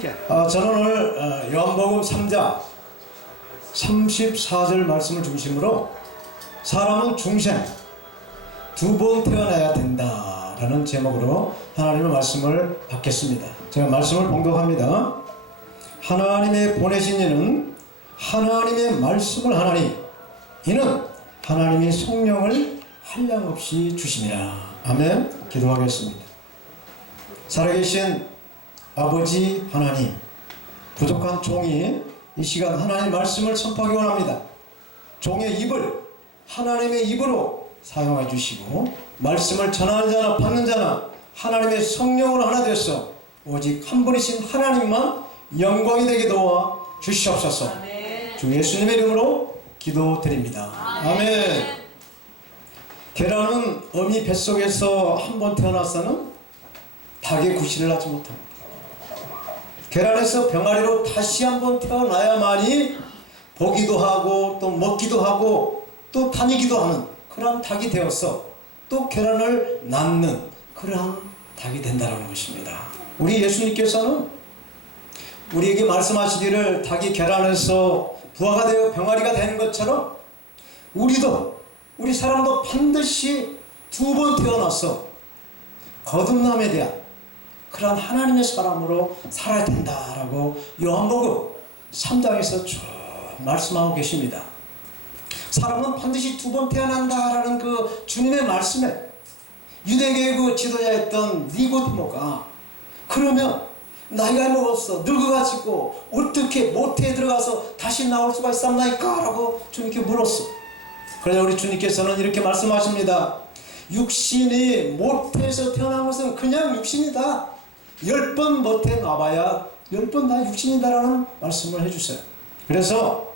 저는 오늘 요한복음 3장 34절 말씀을 중심으로 사람은 중생 두 번 태어나야 된다라는 제목으로 하나님의 말씀을 받겠습니다. 제가 말씀을 봉독합니다. 하나님의 보내신 이는 하나님의 말씀을 하나니 이는 하나님이 성령을 한량없이 주심이라. 아멘. 기도하겠습니다. 살아계신 아버지 하나님, 부족한 종이 이 시간 하나님의 말씀을 선포하기 원합니다. 종의 입을 하나님의 입으로 사용해 주시고 말씀을 전하는 자나 받는 자나 하나님의 성령으로 하나 되어서 오직 한 분이신 하나님만 영광이 되게 도와 주시옵소서. 주 예수님의 이름으로 기도드립니다. 아멘. 계란은 어미 뱃속에서 한 번 태어나서는 닭의 구실을 하지 못합니다. 계란에서 병아리로 다시 한번 태어나야만이 보기도 하고 또 먹기도 하고 또 다니기도 하는 그러한 닭이 되어서 또 계란을 낳는 그러한 닭이 된다는 것입니다. 우리 예수님께서는 우리에게 말씀하시기를 닭이 계란에서 부화가 되어 병아리가 되는 것처럼 우리 사람도 반드시 두 번 태어나서 거듭남에 대한 그런 하나님의 사람으로 살아야 된다라고 요한복음 3장에서 쭉 말씀하고 계십니다. 사람은 반드시 두 번 태어난다라는 그 주님의 말씀에 유대교의 그 지도자였던 니고디모가 그러면 나이가 먹었어 늙어가지고 어떻게 모태에 들어가서 다시 나올 수가 있었나이까? 라고 주님께 물었어. 그래서 우리 주님께서는 이렇게 말씀하십니다. 육신이 모태에서 태어난 것은 그냥 육신이다. 10번 모태에 나와야 10번 다 육신이다라는 말씀을 해주세요. 그래서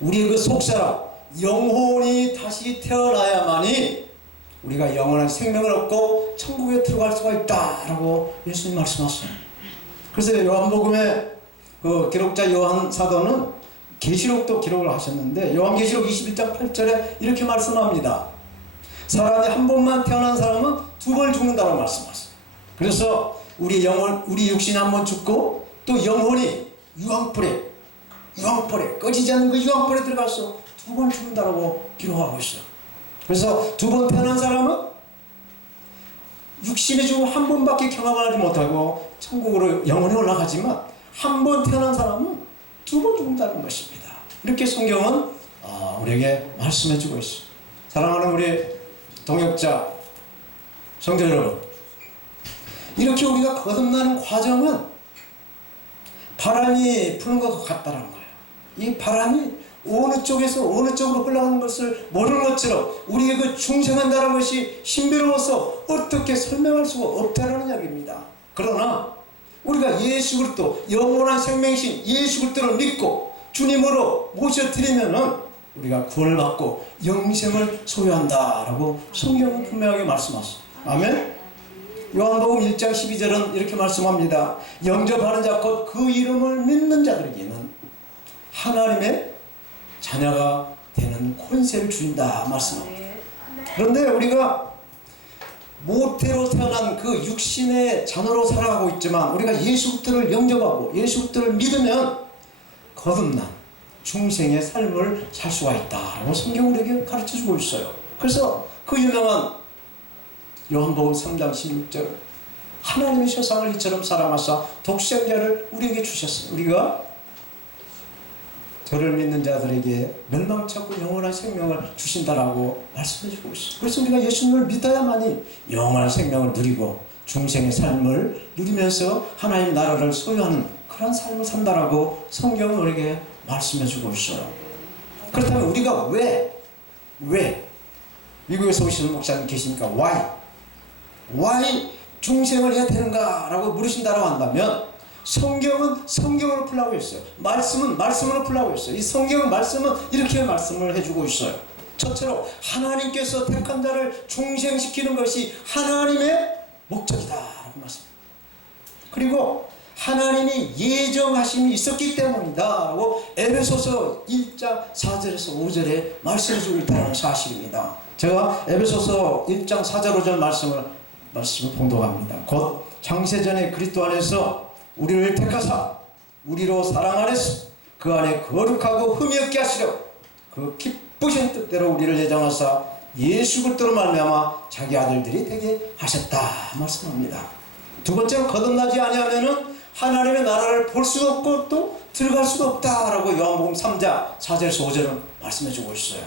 우리의 그 속사람 영혼이 다시 태어나야만이 우리가 영원한 생명을 얻고 천국에 들어갈 수가 있다라고 예수님 말씀하셨어요. 그래서 요한복음의 그 기록자 요한 사도는 계시록도 기록을 하셨는데 요한계시록 21장 8절에 이렇게 말씀합니다. 사람이 한 번만 태어난 사람은 두 번 죽는다고 말씀하셨어요. 그래서 우리 영혼, 우리 육신이 한 번 죽고 또 영혼이 유황불에 꺼지지 않는 그 유황불에 들어가서 두 번 죽는다고 기록하고 있어요. 그래서 두 번 태어난 사람은 육신이 죽음 한 번밖에 경험을 하지 못하고 천국으로 영원히 올라가지만 한 번 태어난 사람은 두 번 죽는다는 것입니다. 이렇게 성경은 우리에게 말씀해주고 있어요. 사랑하는 우리 동역자 성도 여러분, 이렇게 우리가 거듭나는 과정은 바람이 부는 것과 같다는 거예요. 이 바람이 어느 쪽에서 어느 쪽으로 흘러가는 것을 모르는 것처럼 우리에게 그 중생한다는 것이 신비로워서 어떻게 설명할 수가 없다는 이야기입니다. 그러나 우리가 예수 그리스도 영원한 생명이신 예수 그리스도를 믿고 주님으로 모셔드리면은 우리가 구원을 받고 영생을 소유한다라고 성경은 분명하게 말씀하셨어요. 아멘. 요한복음 1장 12절은 이렇게 말씀합니다. 영접하는 자 곧 그 이름을 믿는 자들에게는 하나님의 자녀가 되는 권세를 주신다 말씀합니다. 그런데 우리가 모태로 태어난 그 육신의 자녀로 살아가고 있지만 우리가 예수 그리스도를 영접하고 예수 그리스도를 믿으면 거듭난 중생의 삶을 살 수가 있다라고 성경 우리에게 가르쳐주고 있어요. 그래서 그 유명한 요한복음 3장 16절 하나님이 세상을 이처럼 사랑하사 독생자를 우리에게 주셨어요. 우리가 저를 믿는 자들에게 멸망치 않고 영원한 생명을 주신다라고 말씀해주고 있어요. 그래서 우리가 예수님을 믿어야만이 영원한 생명을 누리고 중생의 삶을 누리면서 하나님의 나라를 소유하는 그런 삶을 산다라고 성경은 우리에게 말씀해주고 있어요. 그렇다면 우리가 왜 미국에서 오시는 목사님 계시니까 why 중생을 해야 되는가 라고 물으신다고 한다면 성경은 성경으로 풀라고 했어요. 말씀은 말씀으로 풀라고 했어요. 이 성경은 말씀은 이렇게 말씀을 해주고 있어요. 첫째로 하나님께서 택한 자를 중생시키는 것이 하나님의 목적이다 라고 말씀합니다. 그리고 하나님이 예정하심이 있었기 때문이다 라고 에베소서 1장 4절에서 5절에 말씀해주고 있다는 사실입니다. 제가 에베소서 1장 4절 5절 말씀을 봉독합니다. 곧 창세전에 그리스도 안에서 우리를 택하사 우리로 사랑 안에서 그 안에 거룩하고 흠이 없게 하시려 그 기쁘신 뜻대로 우리를 예정하사 예수 그리스도로 말미암아 자기 아들들이 되게 하셨다 말씀합니다. 두 번째는 거듭나지 아니하면은 하나님의 나라를 볼 수도 없고 또 들어갈 수도 없다라고 요한복음 3장 4절에서 5절은 말씀해 주고 있어요.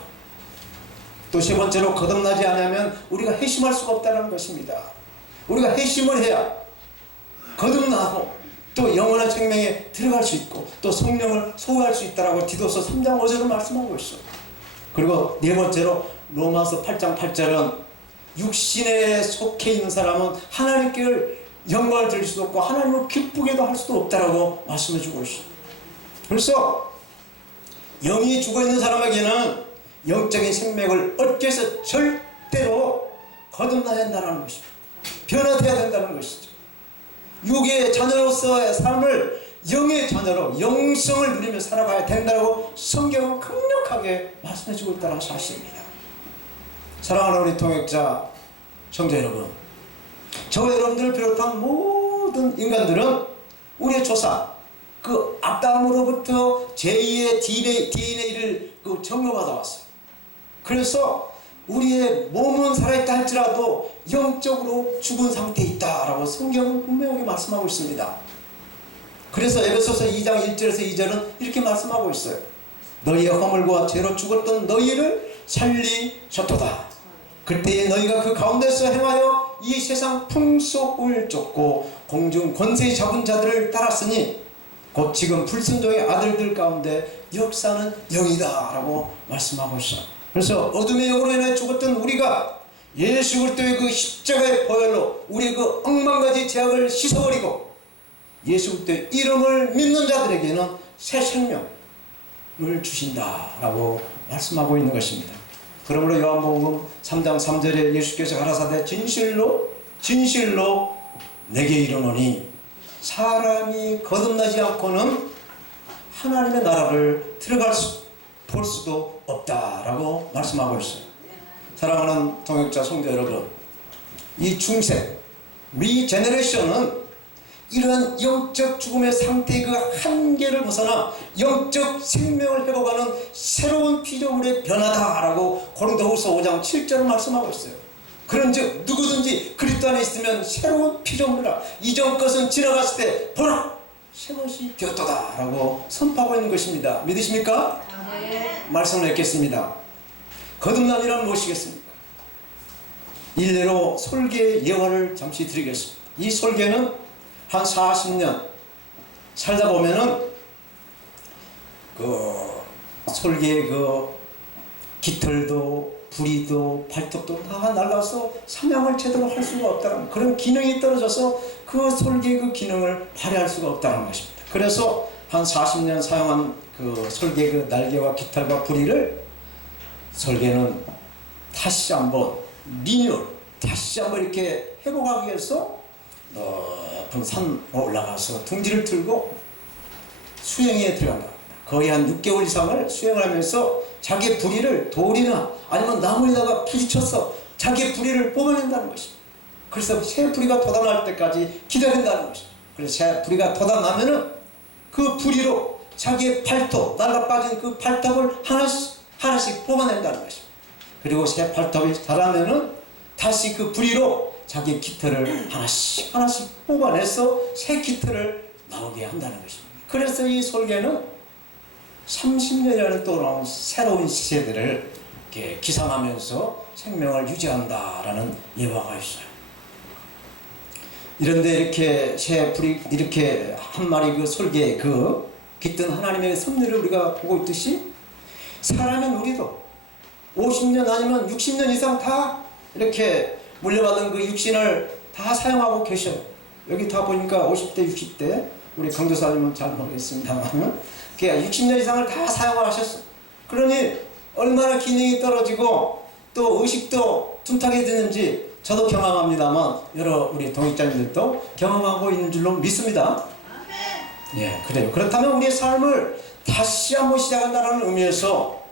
또 세 번째로 거듭나지 아니하면 우리가 회심할 수가 없다는 것입니다. 우리가 회심을 해야 거듭나고 또 영원한 생명에 들어갈 수 있고 또 성령을 소유할 수 있다라고 디도서 3장 5절은 말씀하고 있어요. 그리고 네 번째로 로마서 8장 8절은 육신에 속해 있는 사람은 하나님께 영광을 드릴 수도 없고 하나님을 기쁘게도 할 수도 없다라고 말씀해 주고 있어요. 그래서 영이 죽어있는 사람에게는 영적인 생명을 얻기 위해서 절대로 거듭나야 한다는 것입니다. 변화되어야 된다는 것이죠. 육의 자녀로서의 삶을 영의 자녀로 영성을 누리며 살아가야 된다고 성경은 강력하게 말씀해 주고 있다는 사실입니다. 사랑하는 우리 통역자 성도 여러분, 저 여러분들을 비롯한 모든 인간들은 우리의 조상 그 아담으로부터 제2의 DNA를 정로받아 왔어요. 그래서 우리의 몸은 살아있다 할지라도 영적으로 죽은 상태에 있다라고 성경은 분명하게 말씀하고 있습니다. 그래서 에베소서 2장 1절에서 2절은 이렇게 말씀하고 있어요. 너희의 허물과 죄로 죽었던 너희를 살리셨도다. 그때에 너희가 그 가운데서 행하여 이 세상 풍속을 쫓고 공중 권세 잡은 자들을 따랐으니 곧 지금 불순종의 아들들 가운데 역사는 영이다 라고 말씀하고 있어요. 그래서 어둠의 영으로 인해 죽었던 우리가 예수 그리스도의 그 십자가의 보혈로 우리의 그 억만가지 죄악을 씻어버리고 예수 그리스도의 이름을 믿는 자들에게는 새 생명을 주신다라고 말씀하고 있는 것입니다. 그러므로 요한복음 3장 3절에 예수께서 가라사대 진실로 내게 이르노니 사람이 거듭나지 않고는 하나님의 나라를 볼 수도 없다라고 말씀하고 있어요. 사랑하는 동역자 성도 여러분, 이 중생 리제너레이션은 이러한 영적 죽음의 상태의 그 한계를 벗어나 영적 생명을 회복하는 새로운 피조물의 변화다라고 고린도후서 5장 7절을 말씀하고 있어요. 그런즉 누구든지 그리스도 안에 있으면 새로운 피조물이라 이전 것은 지나갔을 때 보라 새것이 되었도다라고 선포하고 있는 것입니다. 믿으십니까? 네. 말씀을 읽겠습니다. 거듭남이란 무엇이겠습니까? 일례로 설계의 예화를 잠시 드리겠습니다. 이 설계는 한 40년 살다 보면은 그 설계의 그 깃털도 부리도 발톱도 다 날라서 사냥을 제대로 할 수가 없다는 그런 기능이 떨어져서 그 설계의 그 기능을 발휘할 수가 없다는 것입니다. 그래서 한 40년 사용한 그 설계의 그 날개와 깃털과 부리를 설계는 다시 한번 리뉴얼 다시 한번 이렇게 회복하기 위해서 높은 산으로 올라가서 둥지를 틀고 수행에 들어간다. 거의 한 6개월 이상을 수행을 하면서 자기의 부리를 돌이나 아니면 나무에다가 부딪혀서 자기의 부리를 뽑아낸다는 것입니다. 그래서 새 부리가 돋아날 때까지 기다린다는 것입니다. 그래서 새 부리가 돋아나면은 그 부리로 자기의 발톱, 날라 빠진 그 발톱을 하나씩 뽑아낸다는 것입니다. 그리고 새 발톱이 자라면은 다시 그 부리로 자기의 깃털을 하나씩 뽑아내서 새 깃털을 나오게 한다는 것입니다. 그래서 이 설계는 30년이라는 또 나온 새로운 시세들을 이렇게 기상하면서 생명을 유지한다라는 예화가 있어요. 이런데 이렇게 새 불이 이렇게 한 마리 그 설계에 그 깃든 하나님의 섭리를 우리가 보고 있듯이 사람인 우리도 50년 아니면 60년 이상 다 이렇게 물려받은 그 육신을 다 사용하고 계셔요. 여기 다 보니까 50대, 60대 우리 강도사님은 잘 모르겠습니다만 60년 이상을 다 사용하셨어. 그러니 얼마나 기능이 떨어지고 또 의식도 둔탁해지는지 저도 경험합니다만 여러 우리 동역자님들도 경험하고 있는 줄로 믿습니다. 예, 그래요. 그렇다면 우리의 삶을 다시 한번 시작한다는 의미에서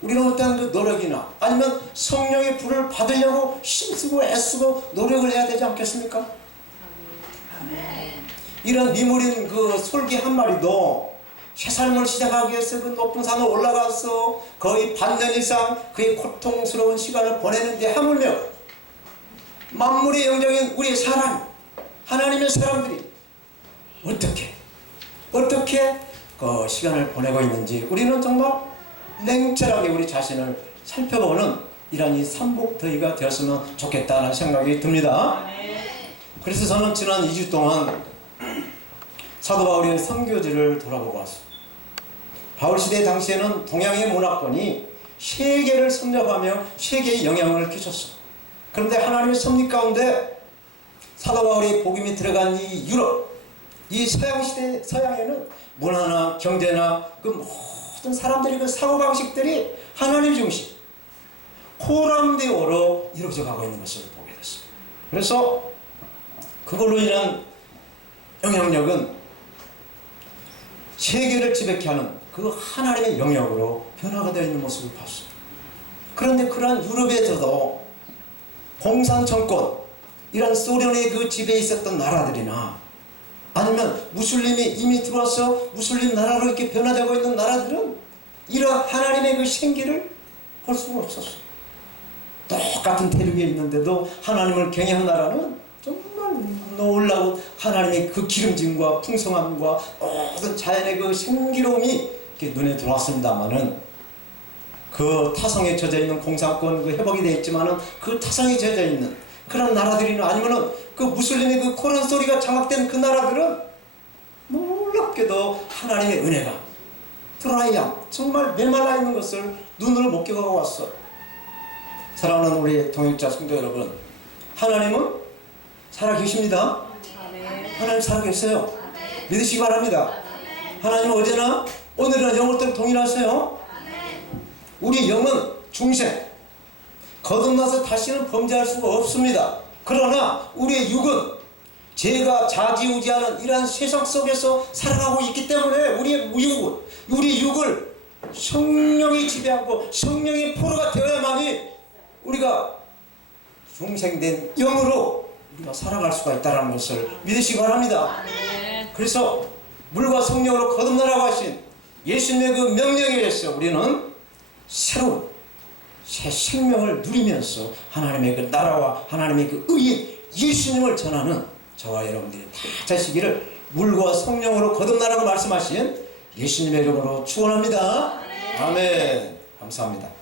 우리는 어떤 그 노력이나 아니면 성령의 불을 받으려고 힘쓰고 애쓰고 노력을 해야 되지 않겠습니까? 이런 미물인 그 솔개 한 마리도 새 삶을 시작하기 위해서 그 높은 산을 올라가서 거의 반년 이상 그의 고통스러운 시간을 보내는데 하물며 만물의 영장인 우리의 사람, 하나님의 사람들이 어떻게 그 시간을 보내고 있는지 우리는 정말 냉철하게 우리 자신을 살펴보는 이런 이 삼복더위가 되었으면 좋겠다는 생각이 듭니다. 그래서 저는 지난 2주 동안 사도 바울의 선교지를 돌아보고 왔습니다. 바울 시대 당시에는 동양의 문화권이 세계를 섭렵하며 세계에 영향을 끼쳤습니다. 그런데 하나님의 섭리 가운데 사도 바울의 복음이 들어간 이 유럽, 이 서양 시대, 서양에는 문화나 경제나 그 모든 사람들의 그 사고방식들이 하나님 중심, 코람데오로 이루어져 가고 있는 것을 보게 됐습니다. 그래서 그걸로 인한 영향력은 세계를 지배케 하는 그 하나님의 영역으로 변화가 되어 있는 모습을 봤습니다. 그런데 그러한 유럽에서도 공산정권, 이런 소련의 그 지배에 있었던 나라들이나 아니면 무슬림이 이미 들어와서 무슬림 나라로 이렇게 변화되고 있는 나라들은 이러한 하나님의 그 생기를 볼 수가 없었어요. 똑같은 대륙에 있는데도 하나님을 경외한 나라는 정말 놀라운 하나님의 그 기름짐과 풍성함과 모든 자연의 그 생기로움이 이렇게 눈에 들어왔습니다만은 그 타성에 젖어 있는 공산권 그 회복이 되어 있지만은 그 타성에 젖어 있는 그런 나라들이나 아니면은 그 무슬림의 그 코란 소리가 장악된 그 나라들은 놀랍게도 하나님의 은혜가 드라이한 정말 메말라 있는 것을 눈으로 목격하고 왔어요. 사랑하는 우리 동역자 성도 여러분, 하나님은 살아계십니다. 하나님 살아계세요. 믿으시기 바랍니다. 하나님은 어제나 오늘이나 영원토록 동일하세요. 우리 영은 중생, 거듭나서 다시는 범죄할 수가 없습니다. 그러나 우리의 육은 죄가 좌지우지하는 이러한 세상 속에서 살아가고 있기 때문에 우리 육을 성령이 지배하고 성령의 포로가 되어야만이 우리가 중생된 영으로 우리가 살아갈 수가 있다는 것을 믿으시기 바랍니다. 그래서 물과 성령으로 거듭나라고 하신 예수님의 그 명령에 의해서 우리는 새로운 새 생명을 누리면서 하나님의 그 나라와 하나님의 그 의인 예수님을 전하는 저와 여러분들이 다 되시기를 물과 성령으로 거듭나라고 말씀하신 예수님의 이름으로 축원합니다. 아멘. 감사합니다.